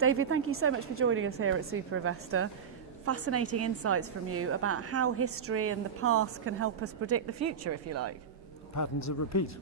David, thank you so much for joining us here at SuperInvestor. Fascinating insights from you about how history and the past can help us predict the future, if you like. Patterns of repeat,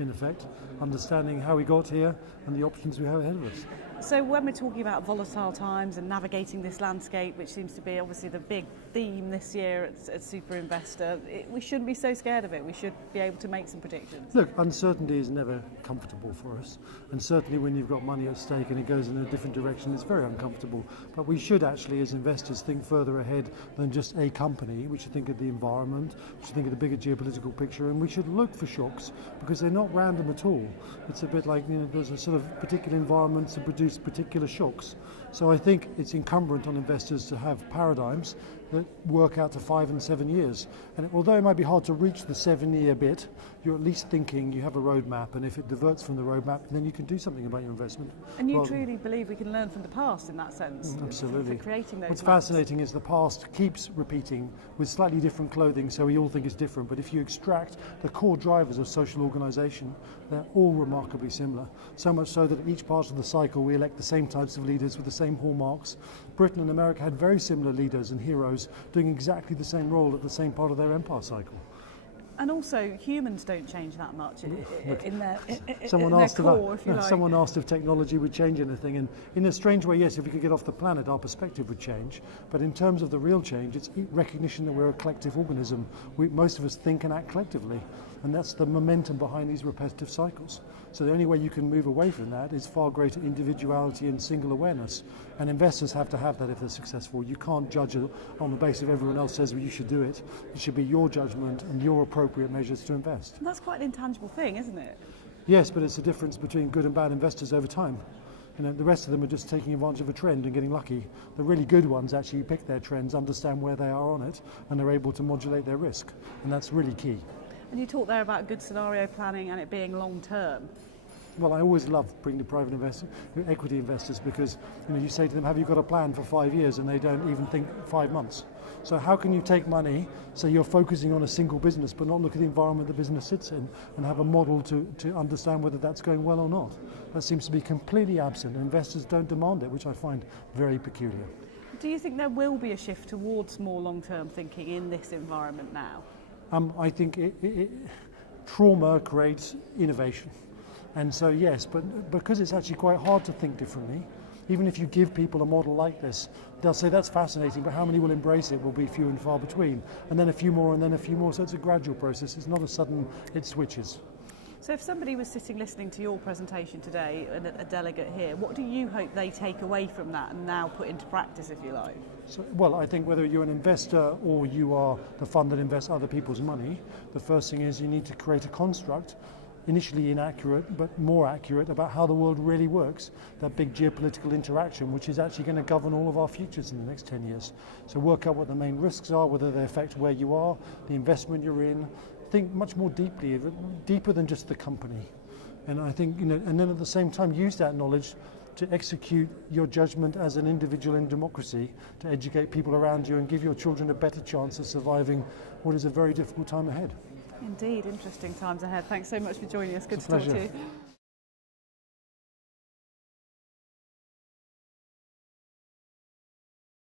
in effect, understanding how we got here and the options we have ahead of us. So when we're talking about volatile times and navigating this landscape, which seems to be obviously the big theme this year at SuperInvestor, we shouldn't be so scared of it. We should be able to make some predictions. Look, uncertainty is never comfortable for us, and certainly when you've got money at stake and it goes in a different direction, it's very uncomfortable. But we should actually, as investors, think further ahead than just a company. We should think of the environment, we should think of the bigger geopolitical picture, and we should look for shocks because they're not random at all. It's a bit like, there's a sort of particular environments that produce particular shocks. So I think it's incumbent on investors to have paradigms that work out to 5 and 7 years. And although it might be hard to reach the 7-year bit, you're at least thinking you have a roadmap, and if it diverts from the roadmap, then you can do something about your investment. And you truly believe we can learn from the past in that sense? Absolutely. For creating those What's maps. fascinating is the past keeps repeating with slightly different clothing, so we all think it's different. But if you extract the core drivers of social organisation, they're all remarkably similar. So much so that at each part of the cycle we elect the same types of leaders with the same hallmarks. Britain and America had very similar leaders and heroes doing exactly the same role at the same part of their empire cycle. And also, humans don't change that much in their core, if you like. Someone asked if technology would change anything, and in a strange way, yes, if we could get off the planet, our perspective would change. But in terms of the real change, it's recognition that we're a collective organism. Most of us think and act collectively, and that's the momentum behind these repetitive cycles. So the only way you can move away from that is far greater individuality and single awareness. And investors have to have that if they're successful. You can't judge it on the basis of everyone else says, well, you should do it. It should be your judgment and your appropriate measures to invest. And that's quite an intangible thing, isn't it? Yes, but it's the difference between good and bad investors over time. The rest of them are just taking advantage of a trend and getting lucky. The really good ones actually pick their trends, understand where they are on it, and they're able to modulate their risk. And that's really key. And you talked there about good scenario planning and it being long term. Well, I always love bringing the private investors, equity investors, because you say to them, have you got a plan for 5 years? And they don't even think 5 months. So how can you take money, so you're focusing on a single business, but not look at the environment the business sits in and have a model to understand whether that's going well or not? That seems to be completely absent. Investors don't demand it, which I find very peculiar. Do you think there will be a shift towards more long-term thinking in this environment now? I think trauma creates innovation. And so yes, but because it's actually quite hard to think differently, even if you give people a model like this, they'll say that's fascinating, but how many will embrace it will be few and far between. And then a few more, and then a few more. So it's a gradual process. It's not a sudden, it switches. So if somebody was sitting listening to your presentation today, a delegate here, what do you hope they take away from that and now put into practice, if you like? So, well, I think whether you're an investor or you are the fund that invests other people's money, the first thing is you need to create a construct, initially inaccurate, but more accurate about how the world really works, that big geopolitical interaction, which is actually going to govern all of our futures in the next 10 years. So work out what the main risks are, whether they affect where you are, the investment you're in. Think much more deeply, deeper than just the company. And I think, and then at the same time use that knowledge to execute your judgment as an individual in democracy, to educate people around you and give your children a better chance of surviving what is a very difficult time ahead. Indeed, interesting times ahead. Thanks so much for joining us. Good to talk to you.